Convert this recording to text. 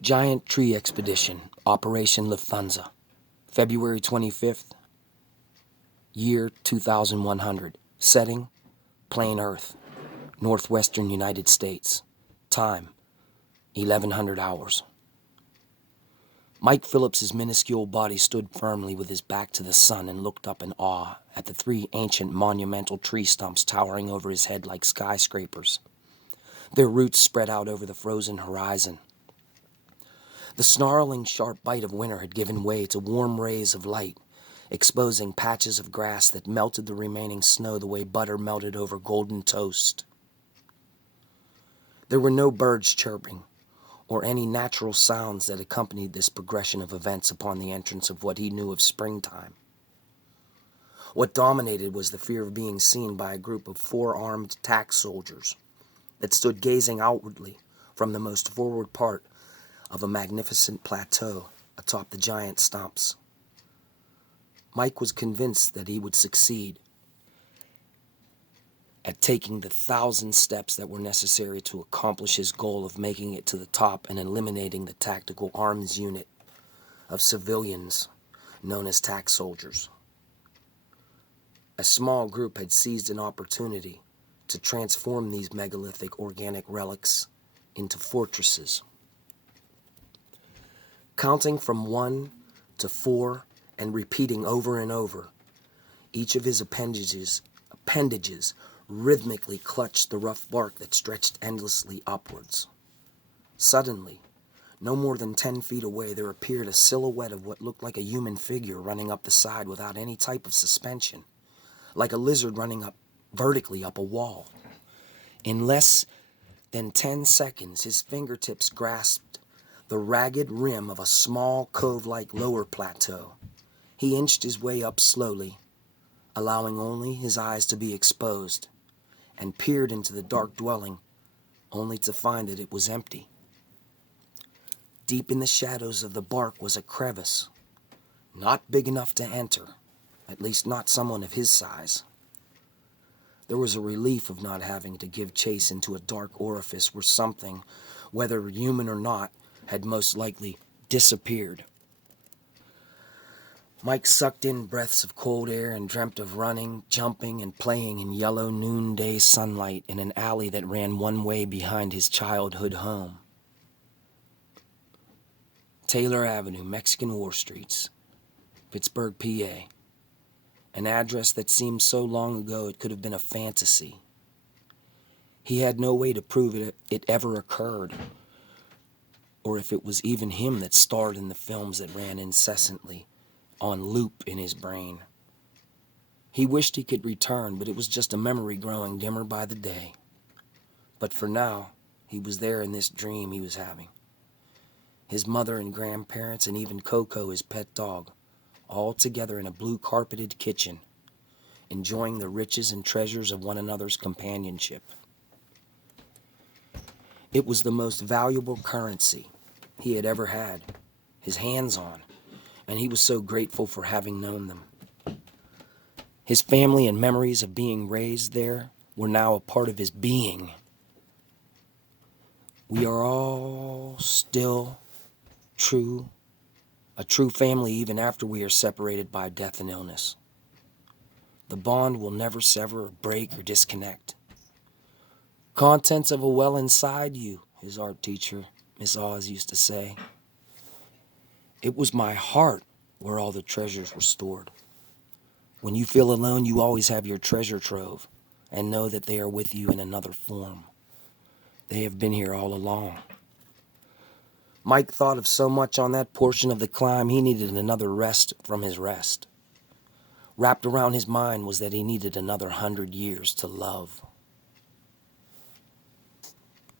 Giant Tree Expedition, Operation Lufthansa, February 25th, year 2100. Setting, plain Earth, northwestern United States. Time, 1100 hours. Mike Phillips's minuscule body stood firmly with his back to the sun and looked up in awe at the three ancient monumental tree stumps towering over his head like skyscrapers. Their roots spread out over the frozen horizon. The snarling, sharp bite of winter had given way to warm rays of light, exposing patches of grass that melted the remaining snow the way butter melted over golden toast. There were no birds chirping, or any natural sounds that accompanied this progression of events upon the entrance of what he knew of springtime. What dominated was the fear of being seen by a group of four-armed tax soldiers that stood gazing outwardly from the most forward part of a magnificent plateau atop the giant stumps. Mike was convinced that he would succeed at taking the 1,000 steps that were necessary to accomplish his goal of making it to the top and eliminating the tactical arms unit of civilians known as tax soldiers. A small group had seized an opportunity to transform these megalithic organic relics into fortresses. Counting from 1 to 4 and repeating over and over, each of his appendages rhythmically clutched the rough bark that stretched endlessly upwards. Suddenly, no more than 10 feet away, there appeared a silhouette of what looked like a human figure running up the side without any type of suspension, like a lizard running up vertically up a wall. In less than 10 seconds, his fingertips grasped the ragged rim of a small cove-like lower plateau. He inched his way up slowly, allowing only his eyes to be exposed, and peered into the dark dwelling, only to find that it was empty. Deep in the shadows of the bark was a crevice, not big enough to enter, at least not someone of his size. There was a relief of not having to give chase into a dark orifice where something, whether human or not, had most likely disappeared. Mike sucked in breaths of cold air and dreamt of running, jumping, and playing in yellow noonday sunlight in an alley that ran one way behind his childhood home. Taylor Avenue, Mexican War Streets, Pittsburgh, PA. An address that seemed so long ago it could have been a fantasy. He had no way to prove it ever occurred, or if it was even him that starred in the films that ran incessantly on loop in his brain. He wished he could return, but it was just a memory growing dimmer by the day. But for now, he was there in this dream he was having. His mother and grandparents, and even Coco, his pet dog, all together in a blue-carpeted kitchen, enjoying the riches and treasures of one another's companionship. It was the most valuable currency he had ever had his hands on, and he was so grateful for having known them. His family and memories of being raised there were now a part of his being. We are all still a true family even after we are separated by death and illness. The bond will never sever or break or disconnect. Contents of a well inside you, his art teacher, Miss Oz, used to say. It was my heart where all the treasures were stored. When you feel alone, you always have your treasure trove and know that they are with you in another form. They have been here all along. Mike thought of so much on that portion of the climb, he needed another rest from his rest. Wrapped around his mind was that he needed another 100 years to love.